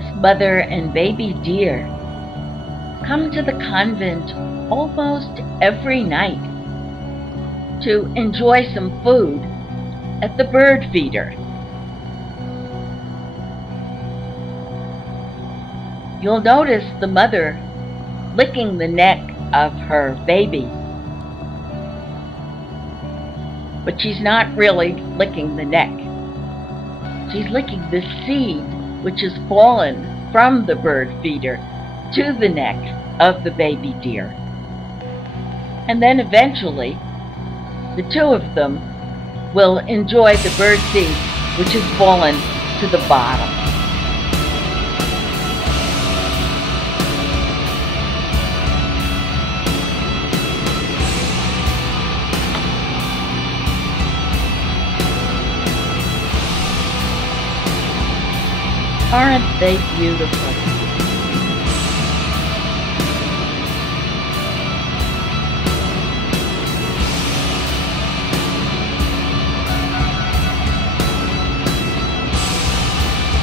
This mother and baby deer come to the convent almost every night to enjoy some food at the bird feeder. You'll notice the mother licking the neck of her baby, but she's not really licking the neck. She's licking the seed which has fallen from the bird feeder to the neck of the baby deer. And then eventually, the two of them will enjoy the bird seed which has fallen to the bottom. Aren't they beautiful?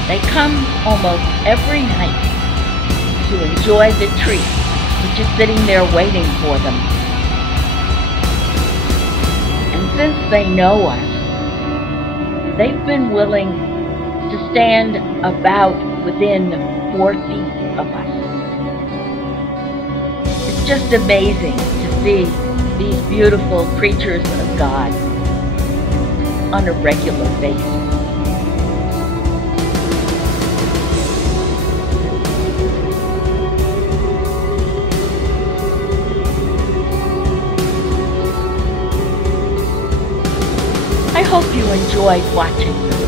They come almost every night to enjoy the treat which is sitting there waiting for them. And since they know us, they've been willing to stand about within 4 feet of us. It's just amazing to see these beautiful creatures of God on a regular basis. I hope you enjoyed watching this.